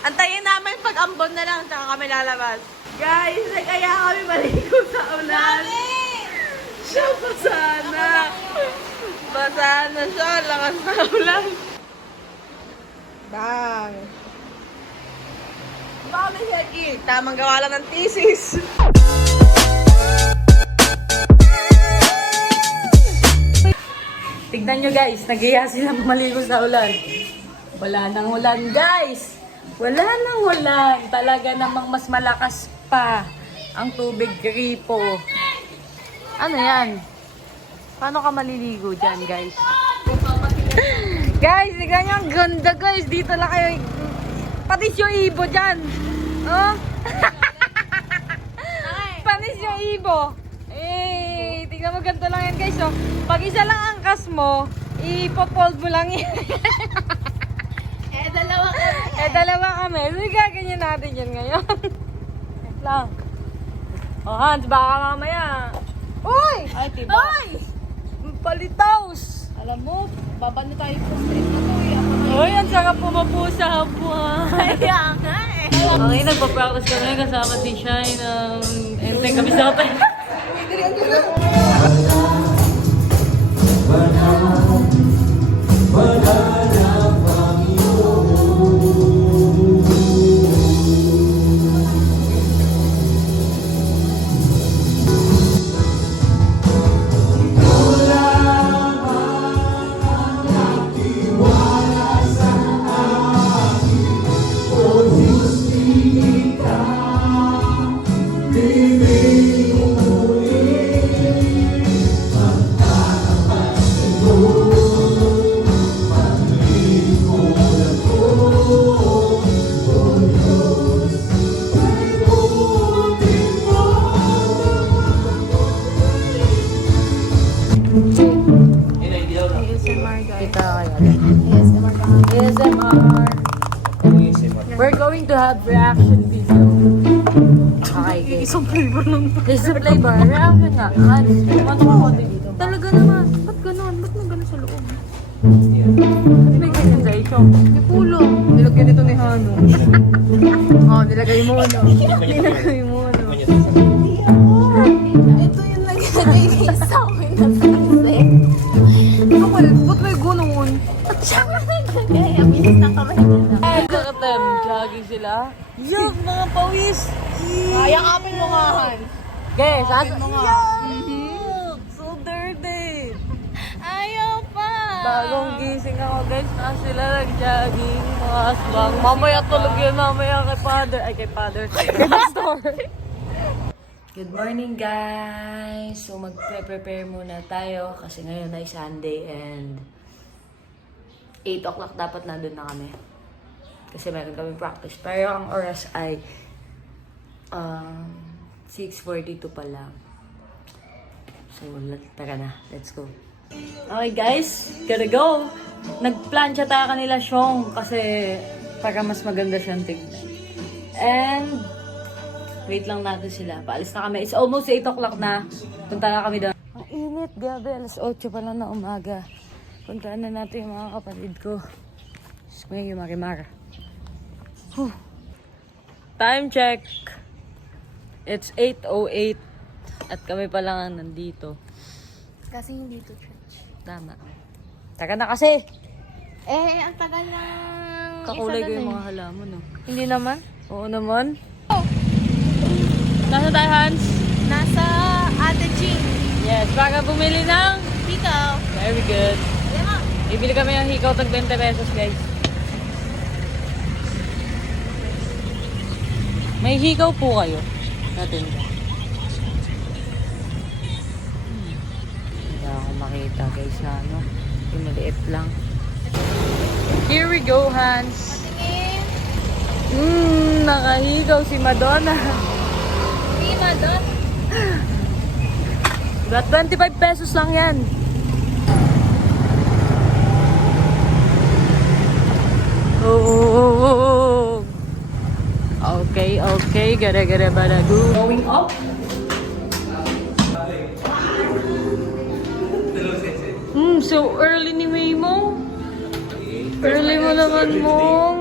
Antayin namin pag ambon na lang, tsaka kami lalabas. Guys, kaya kami maligo sa ulan. Siya, basa na. Basa na siya, lakas na ulan. Bang. Baka may Sheki. Tamang gawa lang ng thesis. Tignan nyo guys, nag-iya silang maligo sa ulan. Wala nang ulan guys. Wala nang ulan. Talaga namang mas malakas pa ang tubig gripo. Ano yan? Paano ka maliligo dyan guys? Guys, tignan nyo, ang ganda guys. Dito lang kayo. Patis yung ibo dyan. Oh? Patis yung ibo. Eh, tignan mo, ganito lang yan guys. So, pag isa lang angkas mo, ipopold mo lang yan. Dalawa kami. So, gaganyan natin yan ngayon. Wait lang. Oh, Hans, baka mamaya. Uy! Ay, diba? Ay! Palitaws! Alam mo, babano tayo po street na to eh. Uy, ang sarap pumapusa buwan. Kaya nga eh. Okay, nagpa-practice kami kasama si Shine. Enteng kami sa kapay. We're going to have reaction video. Okay, guys. Isang flavor lang. Isang flavor. Reaction nga. Ano ko dito? Talaga naman. Ba't ganun? Ba't mo ganun sa loob? May ganyan sa ito. May pulo. Nilagyan ito ni Hano. Oh, nilagay mo ano. Nilagay mo ano. Ito yung nagkagay sa akin na kasi. Bakal, ba't may ganun? At siya nga nagkagay. Ang bilis ng kamay nila. Ay, kakatem. Jogging sila. Yuck, mga pawis. Yakapin mo nga, Han. Guys, Yakapin mo nga. Yuck, so dirty. Ayaw pa. Bagong gising ako guys, na sila nag-jogging, mga asbang. Mamaya tulog yun, mamaya kay father. Ay, kay father. Kay pastor. Good morning guys! So mag-prepare muna tayo kasi ngayon ay Sunday and 8 o'clock dapat nandun na kami. Kasi meron kami practice. Pero ang oras ay 6:42 pa lang. So tara na, let's go. Okay guys, gotta go! Nagplansya tayo kanila siyong kasi para mas maganda siyang tignan. And wait lang natin sila. Paalis na kami. It's almost 8 o'clock na. Punta na kami doon. Ang init, gabi. Alas 8 pa lang na umaga. Puntaan na natin yung mga kapatid ko. Gusto ko yung Marimar. Time check. It's 8:08. At kami pa lang ang nandito. Kasi hindi to church. Tama. Taka na kasi. Ang tagal ng... Kakulay ko yung mga halaman, no? Hindi naman. Oo naman. Nasa tayo, Hans? Nasa Ate Ching. Yes, para bumili ng Ikaw. very good. Alam mo. Bibili kami ng hikaw tag 20 pesos, guys. May hikaw po kayo. Natin ba? Hindi ako makita, guys, na ano. Yung maliit lang. Here we go, Hans. Patingin. Nakahigaw si Madonna. Hindi na doon. But 25 pesos lang yan. Oh. Okay, okay. Gara-gara balagu. Going up. So early ni May mo. Early mo naman mong.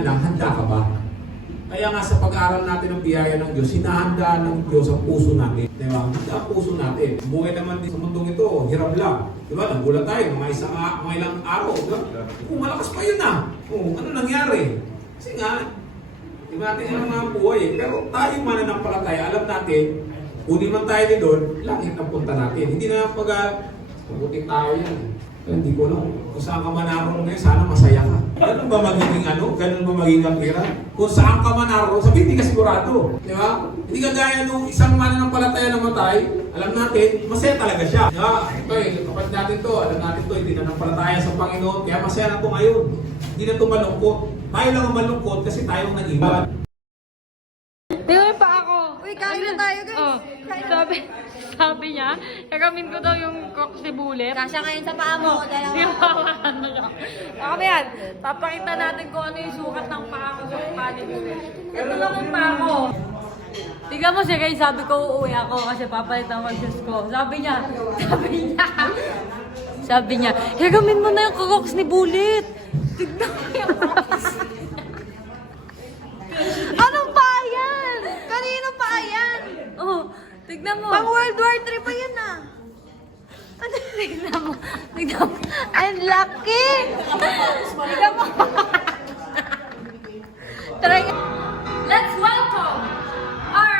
kailangan lang, handa ka ba? Kaya nga sa pag-aaral natin ng biyaya ng Diyos, hinahanda ng Diyos ang puso natin. Di ba? Handa ang puso natin. Buhay naman din sa mundong ito, hirap lang. Di ba? Nagulat tayo, mga ilang araw. Di ba? Malakas pa yun ah. Ano nangyari? Kasi nga, di ba natin alam nga ang buhay eh. Pero tayo mananampalataya, alam natin, kunin man tayo ni Lord, langit ang punta natin. Hindi na mabuting tao yan. Kaya hindi ko alam kung saan ka man naroon ngayon, sana masaya ka. Ganun ba magiging Ganun ba magiging kapira? Kung saan ka man naroon, sabi hindi ka sigurado. Di ba? Hindi ka gaya nung isang mananampalataya na matay, alam natin, masaya talaga siya. Ito kapatid natin to, alam natin to, hindi na nampalataya sa Panginoon, kaya masaya na to ngayon. Hindi na to malungkot. Tayo lang ang malungkot kasi tayo ang nag-iba. Tingnan pa ako. Uy, kain na tayo, guys. Oh, sabi niya, kagamin ko daw yung crocs ni Bullet. Kasya ngayon sa paa mo. Yung hawakan mo siya. Ako yan, papakita natin kung ano yung sukat ng paa ko sa panin ko. Ito lang yung paa ko. Tignan mo siya guys, sabi ko uuwi ako kasi papalit ang mag-shoes ko. Sabi niya, kagamin mo na yung crocs ni Bullet. Tignan mo yung crocs. Anong paa yan? Kaninong paa yan? Oh, tignan mo. Pang World War III pa yan ah. Ano? Tignan mo. Ang laki! Tignan mo. Try. Let's welcome our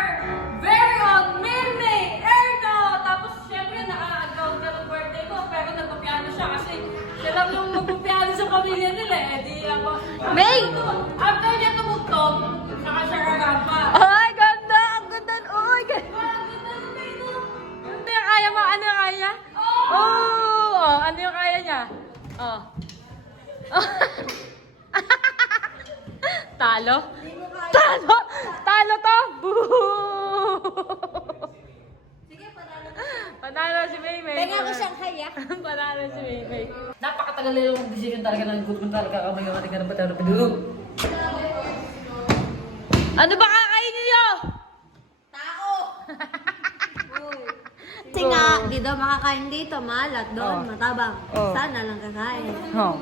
very own Mimi Erno. Tapos syempre naka-account na ng birthday ko pero nagpapiano siya kasi siya lang yung magpapiano sa pamilya nila eh. Di ako. May! After niya tumugtog, saka siya karampa. Ay, ganda! Ang ganda! Uy, ganda! Hindi kaya mo. Ano yung kaya? Oh! Ano yung kaya niya? Oh. Talo? Talo? Talo to? Boo! Panalo si Maymay. Kaya ko siyang kaya. Panalo si Maymay. Napakatagal na yung decision talaga ng good mo talaga kamay yung ating ganang patalo. Padulog. Ano ba kakainin niyo? Tao! Kasi nga, di daw makakain dito, malat doon, matabang. Oh. Sana lang kakain. Oh.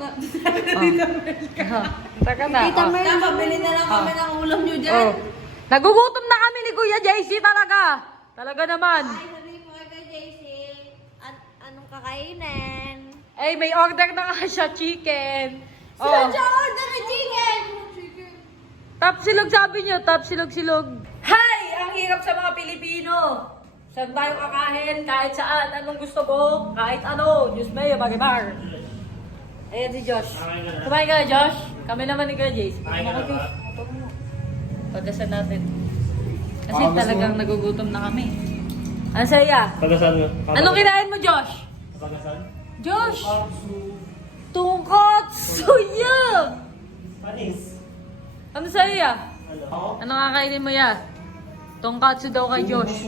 Taka na. Tita Mer, pabili na lang kami ng ulam nyo dyan. Oh. Nagugutom na kami ni Kuya JC talaga. Talaga naman. Ay, sabi mo kay JC, at anong kakainin? Eh, may order na nga siya, chicken. Saan siya order ng chicken? Top silog sabi niyo, top silog-silog. Hi! Ang hirap sa mga Pilipino. Saan tayo kakain? Kahit saan. Anong gusto ko? Kahit ano. Diyos mayo, magimar. Ayan si Josh. Kumain ka na, Josh? Kami naman ni Kuya Jace. Pagkasan natin. Kasi talagang nagugutom na kami. Ano sa'yo? Pagasan mo. Anong kinain mo, Josh? Pagasan? Josh! Tungkotsu! Yeah! Panis. Ano sa'yo ya? Ano? Ano kakainin mo ya? Tongkatsu daw kay Josh.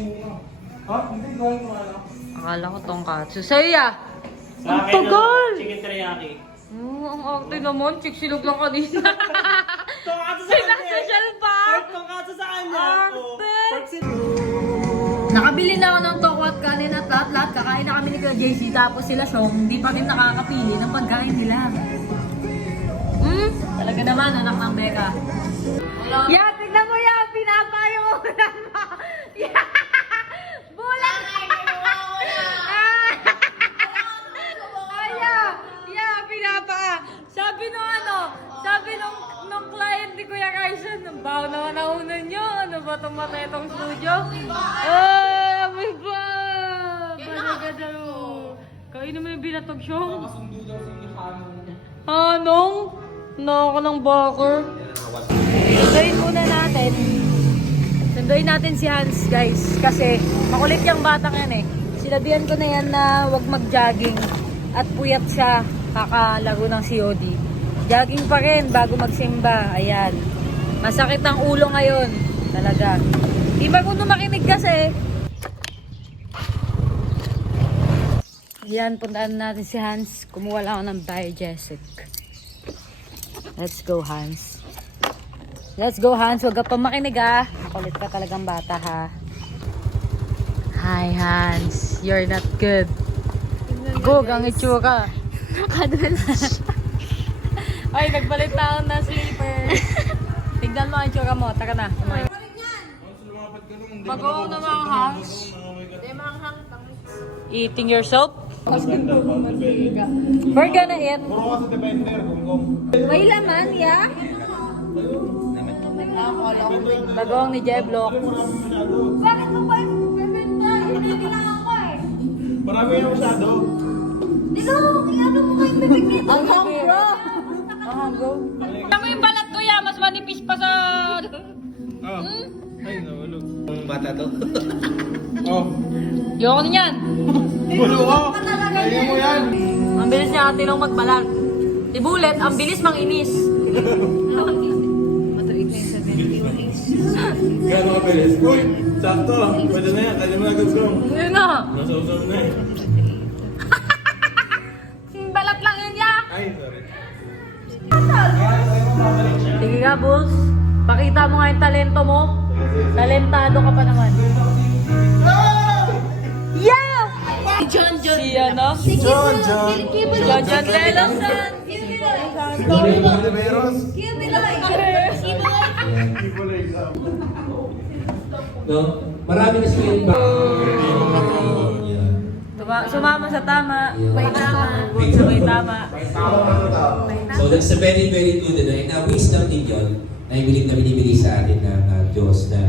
Ha? Hindi gawin mo ano? Akala ko tongkatsu. Sa'yo ya? Sa Ang akin, tagal! chicken teriyaki. Ang arte naman. Chiksilog lang kanina. Tongkatsu sa kanya! Pinasosyal pa! Pork tongkatsu sa kanya! Arte! Pork sin... Nakabili na ako ng toko at kanin at lahat-lahat. Kakain na kami ni Kuya JC. Tapos sila Shong, hindi pa rin nakakapili ng pagkain nila. Talaga naman, anak ng Becca. Ya, tignan mo ya! Pinapayo ko ulan mo! Ya! Bulan! Ya, pinapa! Sabi nung client ni Kuya Kaisen, ang baho naman ang unan nyo. Ano ba itong matetong studio? May ba? Panagadaw. Kainin mo yung binatog siyong. Anong? Naka ng bakor. Sunduin muna natin. Sunduin natin si Hans, guys. Kasi makulit yung batang yan eh. Sinabihan ko na yan na huwag mag-jogging. At puyat siya kakalaro ng COD. Jogging pa rin bago magsimba. Ayan. Masakit ang ulo ngayon. Talaga. Di ba kung makinig kasi? Yan, puntaan natin si Hans. Kumuha lang ako ng Biogesic. Let's go, Hans. Let's go, Hans. Huwag ka pa makinig, ah. Makulit ka talagang bata, ha. Hi, Hans. You're not good. Gog, ang itsura. Ay, nagbalit na ako ng slippers. Tignan mo ang tsura mo. Tara na. Kumain. Bago na mga hangs. Eating your soap? We're gonna eat. May laman, ya? Bagong ni Jeblok. Bakit mo ba yung bibenta? Hindi lang ako eh. Marami yung masyado. Dito, ano mo kayong bibig nito? Ang hambro. Ang hambro. Tama yung balat ko ya. Mas manipis pa sa... Oh. Ay, nahulog. Ang bata to. Oh. Yung ano yan? Bulo ko. Kaya mo yan. Ang bilis niya ate nung magbalag. Si Bullet, ang bilis mang inis. Gano'n ka bilis? Uy! Sakto. Pwede na yan. Kaya mo na gusto. Yun na. Nasa-usap na eh. Balat lang yun ya. Ay, sorry. Sige nga, Bulls. Pakita mo nga yung talento mo. Talentado ka pa naman. Yeah! John. Si ano? John. John Delosan. No? Marami na sila yung Sumama sa tama. May tama. May tama. So that's a very, very good and wisdom din yun na binibigay sa atin ng Diyos na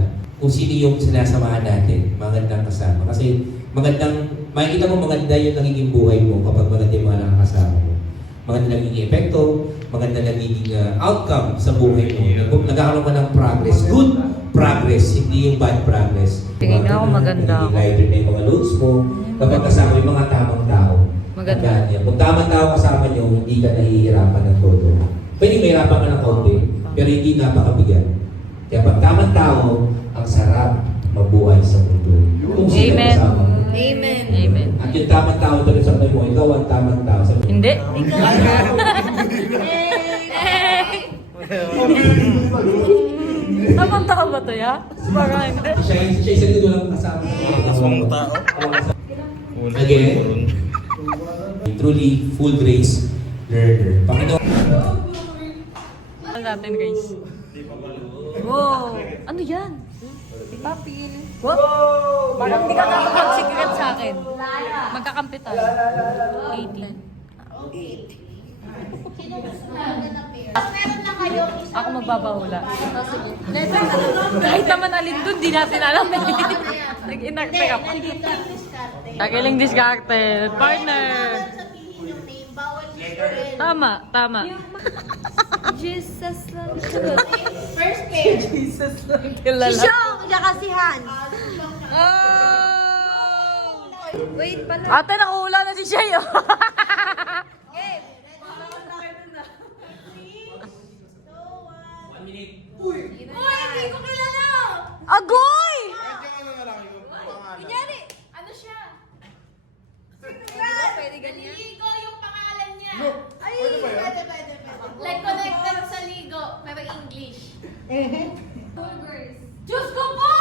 kung sino yung sinasamahan natin, magandang kasama. Kasi makikita mo maganda yung nagiging buhay mo kapag maganda yung mga nakakasama mo. Maganda nagiging epekto, maganda nagiging outcome sa buhay mo. Nagkakaroon ka ng progress, good progress, hindi yung bad progress. Tingin nga ako maganda ako. Lighter na yung mga loads mo, kapag kasama yung mga tamang tao. Maganda. Yan. Kung tamang tao kasama nyo, hindi ka nahihirapan ng todo. Pwede mahirapan ka ng konti, pero hindi napakabigat. Kaya pag tamang tao, ang sarap mabuhay sa mundo. Kung sino Amen. kasama mo. Amen. Amen. At yung tamang tao tuloy sa mo, ikaw ang tamang tao sa mundo. Hindi. Tamang tao ba to ya? Baka hindi. Siya isa dito lang kasama. Tamang tao. Again, truly full grace learner. Panginoon. Ano natin guys? Wow! Ano yan? Papil. Wow! Parang di ka nakapag-secret sa akin. Magkakampi tayo. 18. Meron na kayo isa. Ako magbabahula. Kahit naman alin dun, di natin alam eh. Nag-inarte ka pa. Nandito yung diskarte. Tagiling diskarte. Partner! Bawal sabihin yung name, bawal yung Tama. Jesus lang. First pair. Kilala. Si Shong, tsaka si Hans. Wait pala. Ate, nakuhula na si Shay. Oh. Uy, hindi ko kilala. Agoy! Kunyari, ano siya? Pwede ganyan? Ligo yung pangalan niya. Ay, pwede. Like connected sa ligo, pero English. Full girls. Diyos ko po!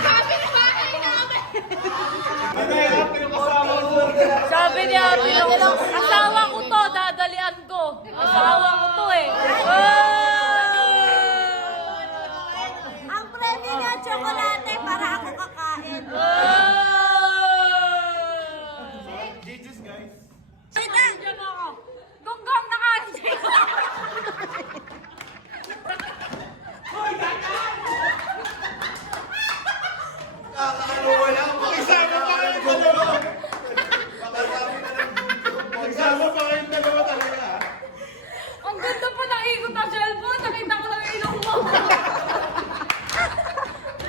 Sabi ng bahay namin! Sabi niya, asawa ko to, dadalian ko. Asawa ko to eh. Ang premyo niya, tsokolate para ako kakain. Jesus, guys. Gonggong nakain. Magsama pa kayong dalawa talaga. Ang ganda pa ng ikot ng cellphone. Nakita ko lang yung ilong mo.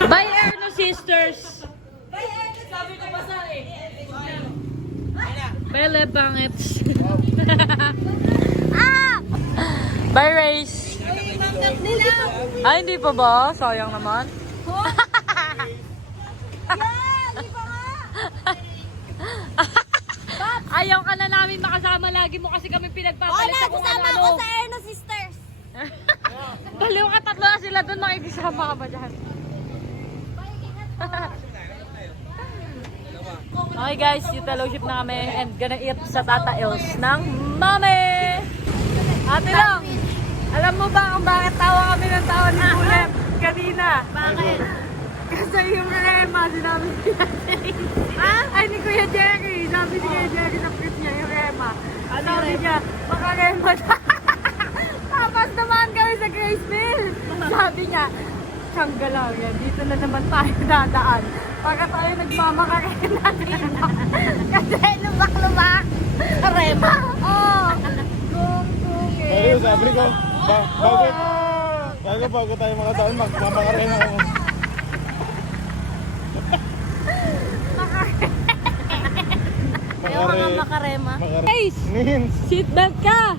Bye, Erno Sisters. Sabi ko pa sa eh. Pele pangits. Bye, Race. Nila! Ay, hindi pa ba? Sayang naman. Ayaw ka na namin makasama lagi mo kasi kami pinagpapalit sa kung Kasama ano. ako sa Erno Sisters. Baliw ka, tatlo na sila doon. Makikisama ka ba dyan? Okay guys, yung fellowship na kami and gonna eat sa Tata Els ng Mami! Ate lang, alam mo ba kung bakit tawa kami ng tawa ni Bulep kanina? Bakit? Kasi yung rema, sinabi ni ha? Ay, ni Kuya Jerry. Sabi ni Kuya Jerry sa print niya, yung rema. Sabi niya, makarema na. Tapos naman kami sa Graceville. Sabi niya, Sangga lang yan. Dito na naman tayo dadaan. Pagka tayo nagmamakarena dito. Kasi lubak-lubak. Rema. Oh. Pero sabi ko, bago tayo makataon, magmamakarain ako. Ayaw ka nga makarema. Guys, Nins, seatbelt ka.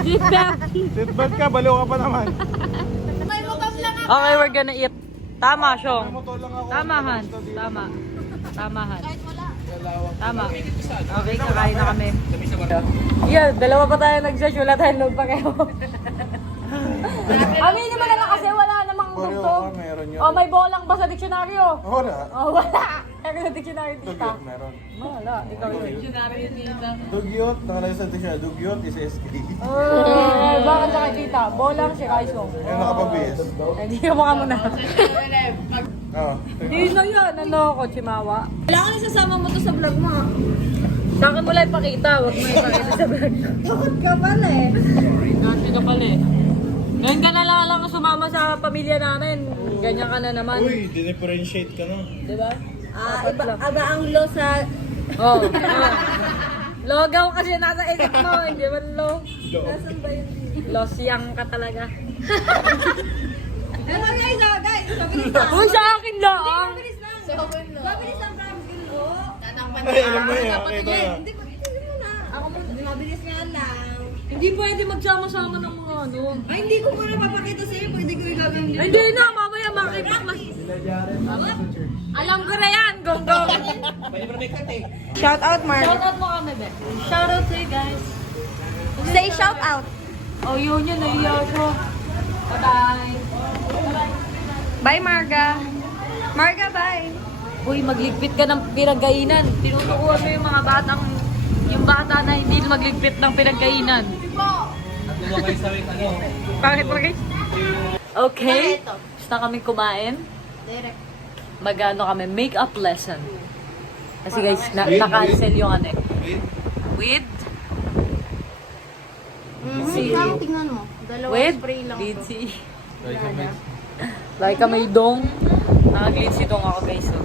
Seatbelt. seatbelt ka, baliw ka pa naman. May mukam lang ako. Okay, we're gonna eat. Tama, Syong. Motor lang ako. Tamahan. Tama. Tamahan. Tama. Okay, kakain na kami. Yeah, dalawa pa tayo nag-judge. Wala tayong load pa kayo. Aminin mo na lang kasi wala namang dugtong. Meron yun. Oh, may bolang ba sa diksyonaryo? Wala. Oh, wala. Pero sa diksyonaryo, tita. Dugyot, meron. Wala, ikaw yun. Dugyot, nakalagay sa siya. Dugyot is SK. Bakit sa kay tita? Bolang si Kaisong. Yung nakapabis. Hindi ka mukha muna. Oo. Hindi na yan. Ano ako, Chimawa? Kailangan isasama mo to sa vlog mo. Sa akin mo lang ipakita. Huwag mo ipakita sa vlog. Bakit ka pala eh? Bakit ka pala eh? Ngayon ka na lang sumama sa pamilya namin. Ganyan ka na naman. Uy, dinifferentiate ka na. Diba? Aba ang lo sa... Oo. Logaw kasi nasa isip mo. Hindi man lo. Nasaan ba yun? Losyang ka talaga. Ano guys, mabilis lang. Uy, sa akin lang. Mabilis lang. Mabilis lang, promise ko. Tatakpan Ay, alam mo yan. Okay, ito na. Hindi, pagkitin mo na. Ako mo, mabilis nga lang. Hindi pwede magsama-sama ng mga ano. Ay, hindi ko muna papakita sa'yo. Pwede ko igagawin. Ay, hindi na, mamaya makipagmas. Alam ko na yan, gonggong. Shout out, Mark. Shoutout mo kami, be. Shoutout sa'yo, guys. Say shout out. Oh, yun, naiiyak ko. Bye-bye. Bye, Marga. Marga, bye. Uy, magligpit ka ng pinagkainan. Tinutukuhan mo yung mga batang, yung bata na hindi magligpit ng pinagkainan. Bakit mo guys? Okay. Basta kami kumain. Direct. Magano kami, make-up lesson. Kasi guys, na-cancel yung ano eh. With? Tingnan mo. Dalawang With? spray lang to. Lindsay. Like kami dong. Naka-glitzy dong ako guys. So.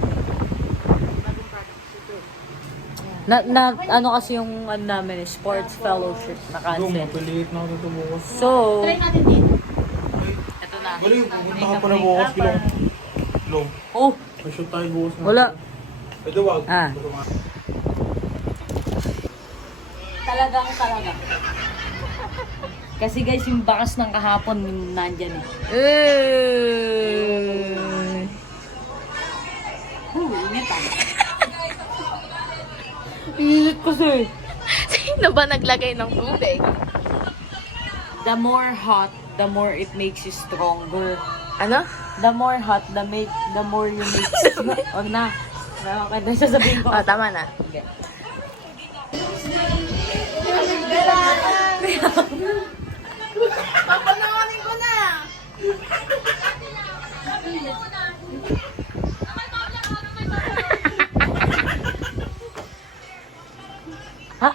Ano kasi yung ano namin, sports fellowship na-cancel. Mapiliit na ako dito bukas. So, Try natin dito. eto na. Baliw, pupunta ka pa na bukas kilong. Kilong. Oh, May-shoot tayo bukas na. wala. Pwede wag. Ah. Talagang talaga. Kasi guys, yung bakas ng kahapon nandyan eh. Init ah. Init kasi. Sino ba naglagay ng tubig? The more hot, the more it makes you stronger. Ano? The more hot, the more you make... Wag na. Okay, na sasabihin ko. Oh, tama na. Okay. Papanawanin ko na! Ha?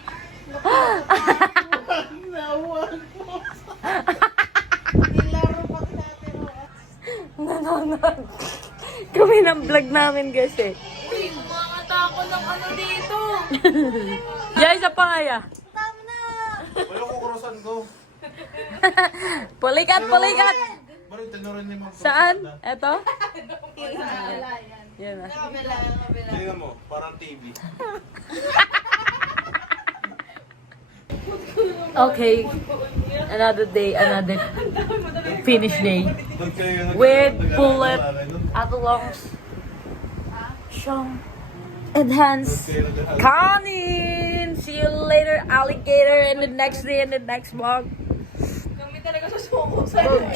Nanonood. Kami ng vlog namin kasi. Kumakata ako ng ano dito. Yay, isa pa nga ya. Tama na! Baliw ko kurusan ko. Pulikat, pulikat! Baliw, tinurin ni Ma'am. Saan? Eto? Yan na. Tingnan mo, parang TV. Okay. Another day, another finish day. With bullet at the lungs. Sean and Hans. Kanin! See you later, alligator, in the next day, in the next vlog. Kami talaga sa suko sa'yo.